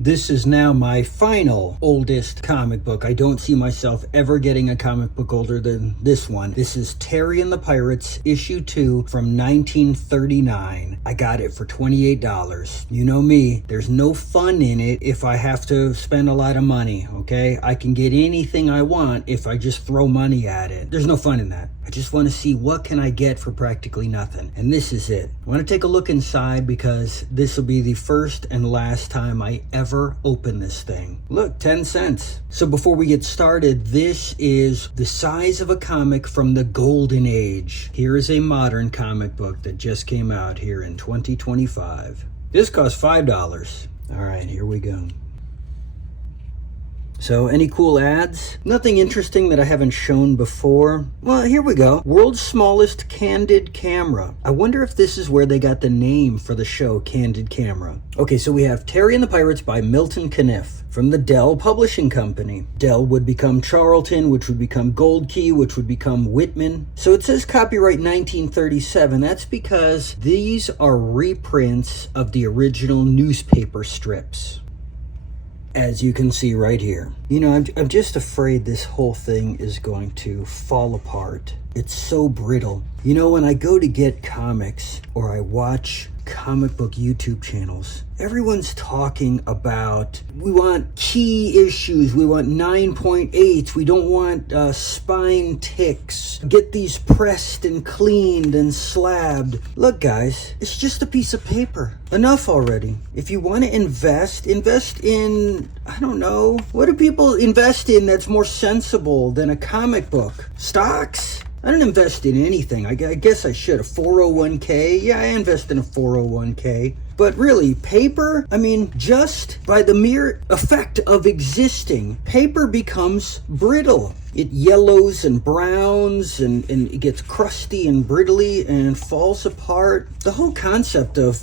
This is now my final oldest comic book. I don't see myself ever getting a comic book older than this one. This is Terry and the Pirates, issue 2 from 1939. I got it for $28. You know me, there's no fun in it if I have to spend a lot of money, okay? I can get anything I want if I just throw money at it. There's no fun in that. I just want to see what can I get for practically nothing. And this is it. I want to take a look inside because this will be the first and last time I ever open this thing. Look, 10 cents. So before we get started, this is the size of a comic from the Golden Age. Here is a modern comic book that just came out here in 2025. This cost $5. All right, here we go. So, any cool ads? Nothing interesting that I haven't shown before? Well, here we go. World's smallest candid camera. I wonder if this is where they got the name for the show, Candid Camera. Okay, so we have Terry and the Pirates by Milton Caniff from the Dell Publishing Company. Dell would become Charlton, which would become Gold Key, which would become Whitman. So it says copyright 1937. That's because these are reprints of the original newspaper strips, as you can see right here. You know, I'm just afraid this whole thing is going to fall apart. It's so brittle. You know, when I go to get comics or I watch comic book YouTube channels, everyone's talking about, we want key issues, we want 9.8s, we don't want spine ticks, get these pressed and cleaned and slabbed. Look guys, it's just a piece of paper. Enough already. If you want to invest in, I don't know, what do people invest in that's more sensible than a comic book? Stocks? I don't invest in anything. I guess I should. A 401k? Yeah, I invest in a 401k. But really, paper, I mean, just by the mere effect of existing, paper becomes brittle. It yellows and browns and it gets crusty and brittly and falls apart. The whole concept of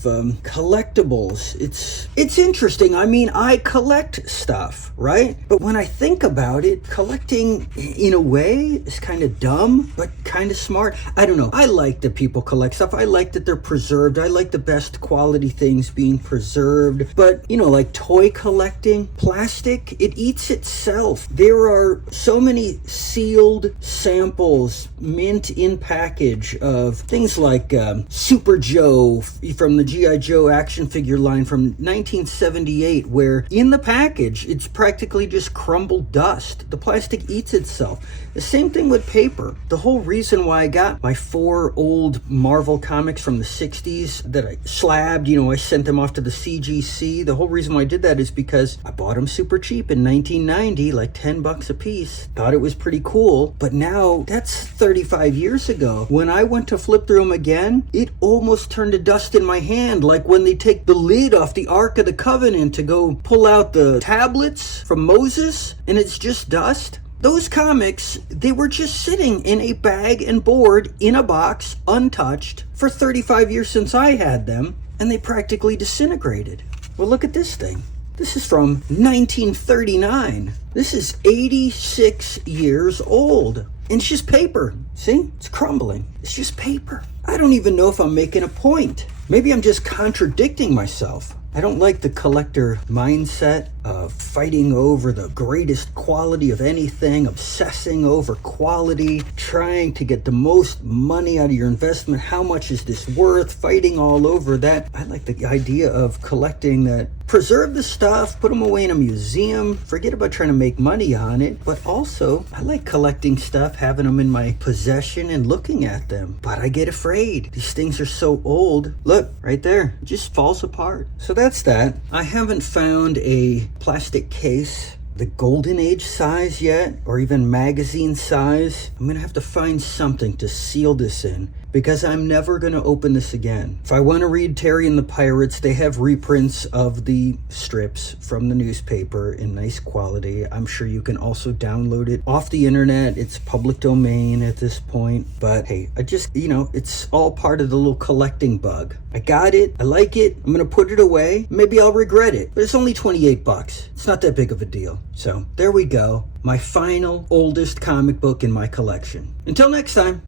collectibles, it's interesting. I mean, I collect stuff, right? But when I think about it, collecting in a way is kind of dumb, but kind of smart. I don't know. I like that people collect stuff. I like that they're preserved. I like the best quality things being preserved. But, you know, like toy collecting, plastic, it eats itself. There are so many sealed samples, mint in package, of things like Super Joe from the G.I. Joe action figure line from 1978, where in the package it's practically just crumbled dust. The plastic eats itself. The same thing with paper. The whole reason why I got my 4 old Marvel comics from the 60s that I slabbed, you know, I sent them off to the CGC. The whole reason why I did that is because I bought them super cheap in 1990, like 10 bucks a piece. Thought it was pretty cool, but now that's 35 years ago. When I went to flip through them again, it almost turned to dust in my hand, like when they take the lid off the Ark of the Covenant to go pull out the tablets from Moses, and it's just dust. Those comics, they were just sitting in a bag and board in a box, untouched, for 35 years since I had them, and they practically disintegrated. Well, look at this thing. This is from 1939. This is 86 years old. And it's just paper. See? It's crumbling. It's just paper. I don't even know if I'm making a point. Maybe I'm just contradicting myself. I don't like the collector mindset of fighting over the greatest quality of anything, obsessing over quality, trying to get the most money out of your investment. How much is this worth? Fighting all over that. I like the idea of collecting that. Preserve the stuff, put them away in a museum, forget about trying to make money on it. But also, I like collecting stuff, having them in my possession and looking at them. But I get afraid. These things are so old. Look, right there, it just falls apart. So that's that. I haven't found a plastic case the Golden Age size yet, or even magazine size. I'm gonna have to find something to seal this in, because I'm never gonna open this again. If I want to read Terry and the Pirates, they have reprints of the strips from the newspaper in nice quality. I'm sure you can also download it off the internet. It's public domain at this point. But hey, I just, you know, it's all part of the little collecting bug. I got it, I like it, I'm gonna put it away. Maybe I'll regret it, but it's only 28 bucks. It's not that big of a deal. So there we go. My final oldest comic book in my collection. Until next time.